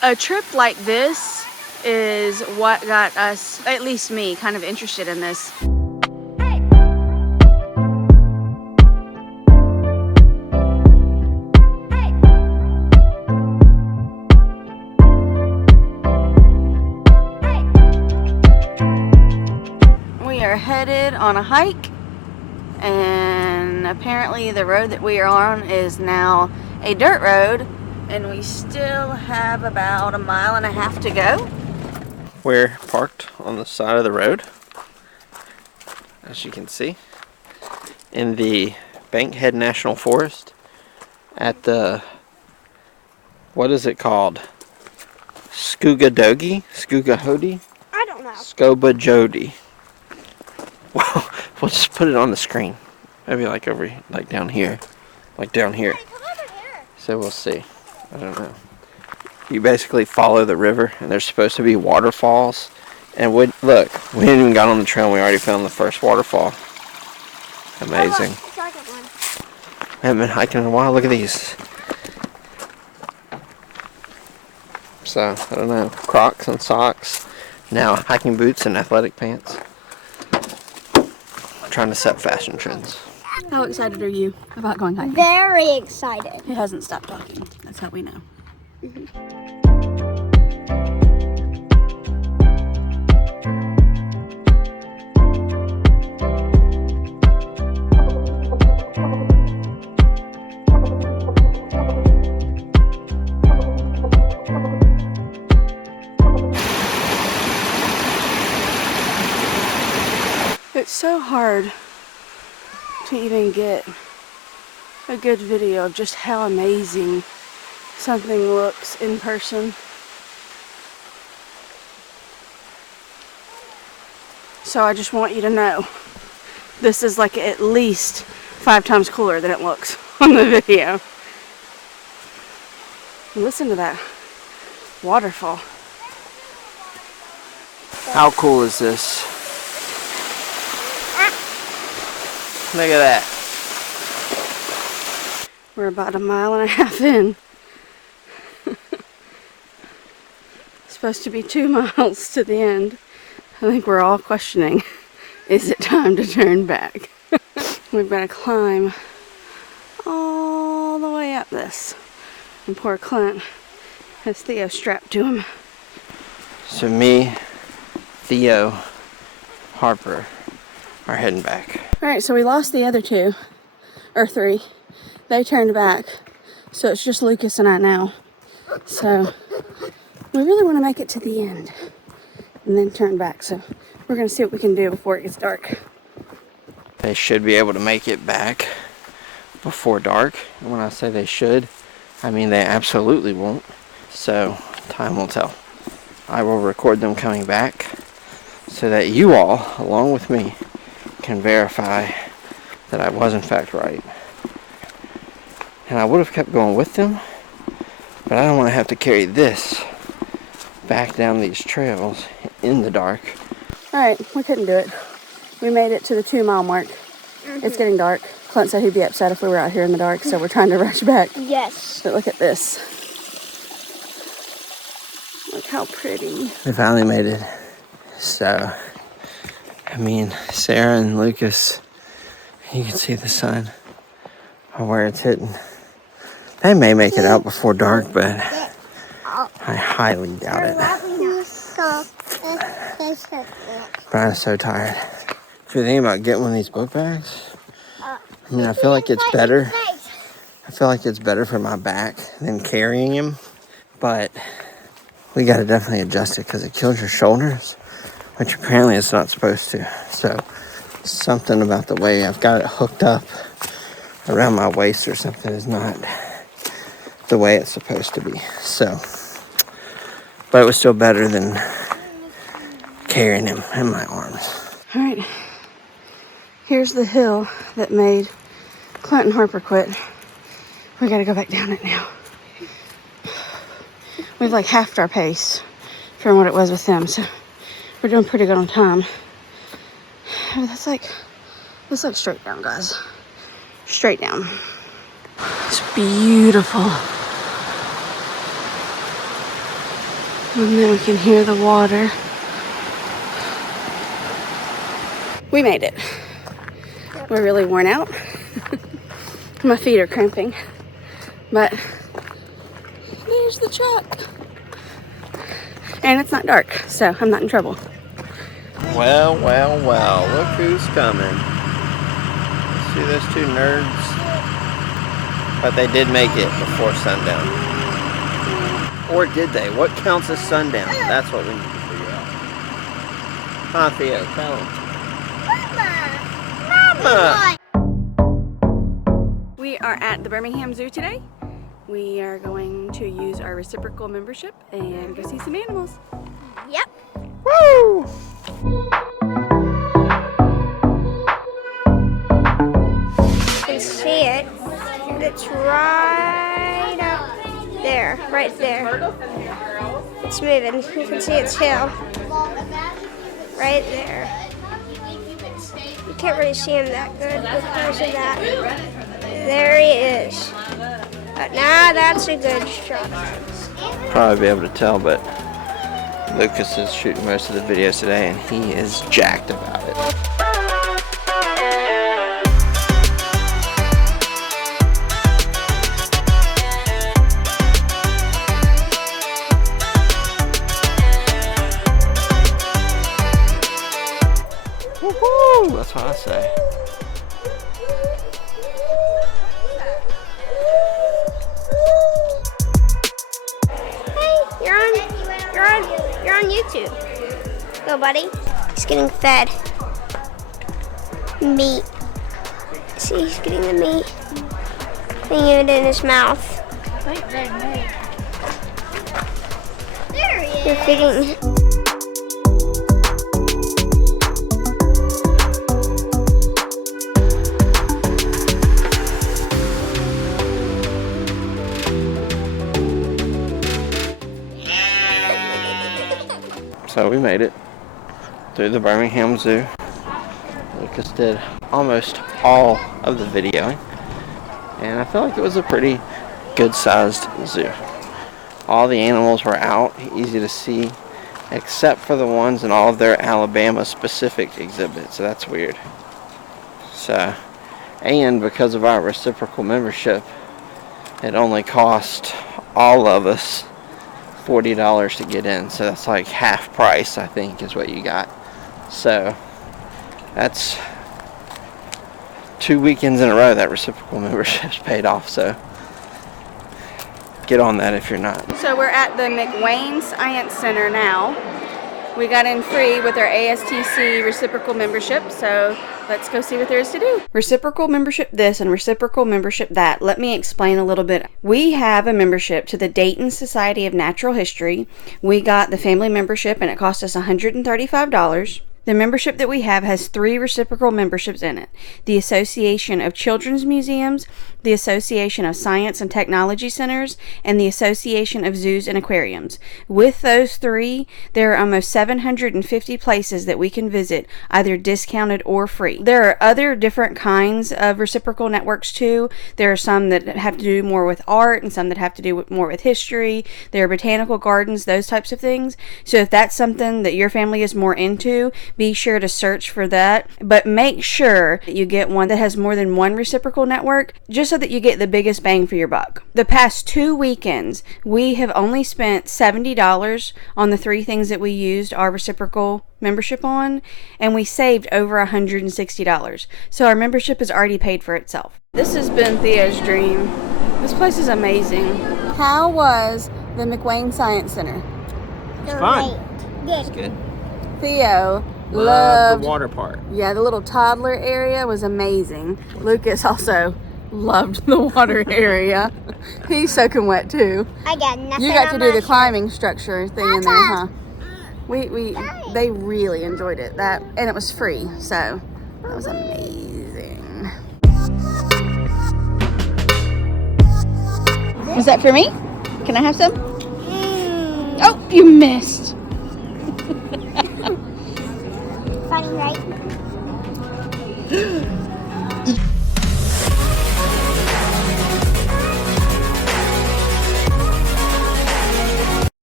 A trip like this is what got us, at least me, kind of interested in this. We are headed on a hike, and apparently the road that we are on is now a dirt road, and we still have about 1.5 miles to go. We're parked on the side of the road, as you can see, in the Bankhead National Forest at the, what is it called? Scoogadogie? Scoogahody? I don't know. Scobajody. Well, we'll just put it on the screen. Maybe like over, like down here. Like down here. Hey, come over here. So we'll see. I don't know. You basically follow the river, and there's supposed to be waterfalls. And look, we hadn't even got on the trail, and we already found the first waterfall. Amazing. I haven't been hiking in a while. Look at these. So, I don't know. Crocs and socks. Now, hiking boots and athletic pants. I'm trying to set fashion trends. How excited are you about going hiking? Very excited. He hasn't stopped talking. That's how we know. It's so hard to even get a good video of just how amazing something looks in person. So I just want you to know this is like at least 5 times cooler than it looks on the video. Listen to that waterfall. How cool is this? Look at that. We're about 1.5 miles in. Supposed to be 2 miles to the end. I think we're all questioning, is it time to turn back? We've got to climb all the way up this. And poor Clint has Theo strapped to him. So me, Theo, Harper are heading back. Alright, so we lost the other 2, or 3. They turned back, so it's just Lucas and I now. So we really want to make it to the end and then turn back. So we're going to see what we can do before it gets dark. They should be able to make it back before dark. And when I say they should, I mean they absolutely won't. So time will tell. I will record them coming back so that you all, along with me, can verify that I was in fact right. And I would have kept going with them, but I don't want to have to carry this back down these trails in the dark. Alright, we couldn't do it. We made it to the 2 mile mark. It's getting dark. Clint said he'd be upset if we were out here in the dark, so we're trying to rush back. Yes. But look at this. Look how pretty. We finally made it. So, I mean, Sarah and Lucas, you can see the sun or where it's hitting. They may make it out before dark, but I highly doubt it. But I'm so tired. If you're thinking about getting one of these book bags, I mean, I feel like it's better. I feel like it's better for my back than carrying him, but we gotta definitely adjust it because it kills your shoulders, which apparently it's not supposed to. So something about the way I've got it hooked up around my waist or something is not the way it's supposed to be. So, but it was still better than carrying him in my arms. All right, here's the hill that made Clint and Harper quit. We gotta go back down it now. We've like halved our pace from what it was with them, so we're doing pretty good on time. Let's look straight down, guys. Straight down. It's beautiful. And then we can hear the water. We made it. We're really worn out. My feet are cramping. But there's the truck. And it's not dark, so I'm not in trouble. Well, well, well, look who's coming. See those two nerds? But they did make it before sundown. Or did they? What counts as sundown? That's what we need to figure out. Huh, Theo? Tell them. Mama! We are at the Birmingham Zoo today. We are going to use our reciprocal membership and go see some animals. Yep. Woo! You can see it. It's right up there, right there. It's moving. You can see its tail. Right there. You can't really see him that good because of that. There he is. But now that's a good shot. Probably be able to tell, but Lucas is shooting most of the videos today and he is jacked about it. Woohoo! That's what I say. You're on YouTube. Go, buddy. He's getting fed meat. See, he's getting the meat. Putting it in his mouth. There he is. You're feeding. So we made it through the Birmingham Zoo. Lucas did almost all of the videoing, and I feel like it was a pretty good sized zoo. All the animals were out, easy to see, except for the ones in all of their Alabama specific exhibits, so that's weird. So, and because of our reciprocal membership, it only cost all of us $40 to get in, so that's like half price, I think, is what you got. So that's 2 weekends in a row that reciprocal membership's paid off, so get on that if you're not. So we're at the McWayne Science Center now. We got in free with our ASTC reciprocal membership, so let's go see what there is to do. Reciprocal membership this and reciprocal membership that. Let me explain a little bit. We have a membership to the Dayton Society of Natural History. We got the family membership and it cost us $135. The membership that we have has 3 reciprocal memberships in it. The Association of Children's Museums, the Association of Science and Technology Centers, and the Association of Zoos and Aquariums. With those 3, there are almost 750 places that we can visit, either discounted or free. There are other different kinds of reciprocal networks too. There are some that have to do more with art and some that have to do more with history. There are botanical gardens, those types of things. So if that's something that your family is more into, be sure to search for that, but make sure that you get one that has more than one reciprocal network, just so that you get the biggest bang for your buck. The past 2 weekends, we have only spent $70 on the 3 things that we used our reciprocal membership on, and we saved over $160. So our membership has already paid for itself. This has been Thea's dream. This place is amazing. How was the McWayne Science Center? It's fun. Good. It's good. Theo Loved the water park. Yeah, the little toddler area was amazing. Lucas also loved the water area. He's soaking wet too. I got nothing. You got to on do my the climbing structure thing in there, huh? They really enjoyed it. That, and it was free, so that was amazing. Was that for me? Can I have some? Oh, you missed. Funny, right?